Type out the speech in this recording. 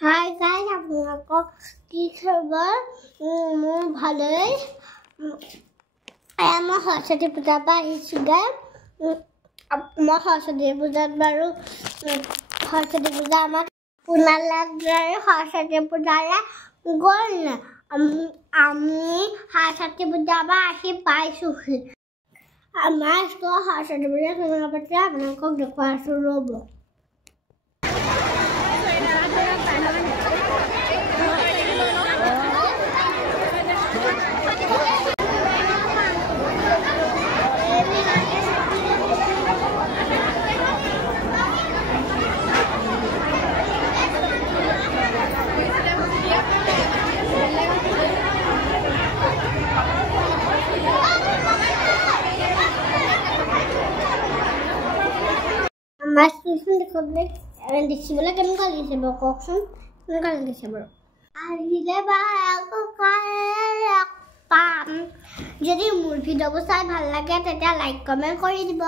Hi guys, আপোনালোকক কি খবৰ? মোৰ ভালেই। মই সৰস্বতী পূজাৰ পৰা আহিছোগে। মই সৰস্বতী পূজাত বাৰু সৰস্বতী পূজা আমাক পুনালাগৰে সৰস্বতী পূজালে গ'ল না। আমি সৰস্বতী পূজাৰ পৰা আহি পাইছোহি। আমাৰ স্কুলৰ সৰস্বতী পূজা কেনেকুৱা পাতে আপোনালোকক দেখুৱাই আছোঁ ৰ'ব। আমাৰ স্কুলখন দেখিবলৈ কেনেকুৱা লাগিছে বাৰু কওকচোন, কেনেকুৱা লাগিছে বাৰু? আহিলে পাম। যদি মোৰ ভিডিঅ'বোৰ চাই ভাল লাগে তেতিয়া লাইক কমেণ্ট কৰি দিব।